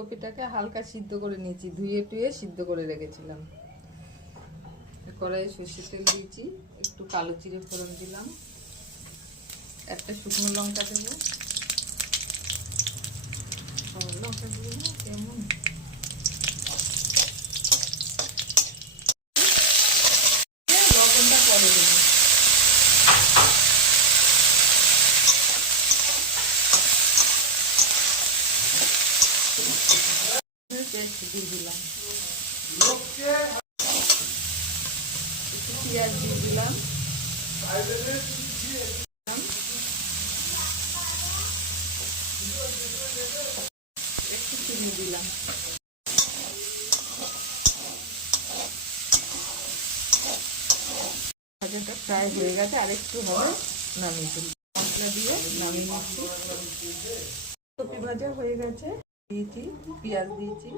কপিটাকে হালকা সিদ্ধ করে নিয়েছি, ধুয়ে টুয়ে সিদ্ধ করে রেখেছিলাম। কড়াইয়ে সর্ষের তেল দিয়েছি, একটু কালো জিরে ফোড়ন দিলাম, একটা শুকনো লঙ্কা দেবো। লঙ্কা দেবো না কেমন, লবণটা পরে দেবো। পেস্ট দিয়ে দিলাম, একটু পেঁয়াজ দিয়ে দিলাম, একটু চিনি দিলাম। ভাজাটা ফ্রাই হয়ে গেছে, আর একটু হবে, নামিয়ে ফেলি। মশলা দিয়ে নামিয়ে নিচ্ছি। কপি ভাজা হয়ে গেছে, দিয়েছি পেঁয়াজ দিয়েছি।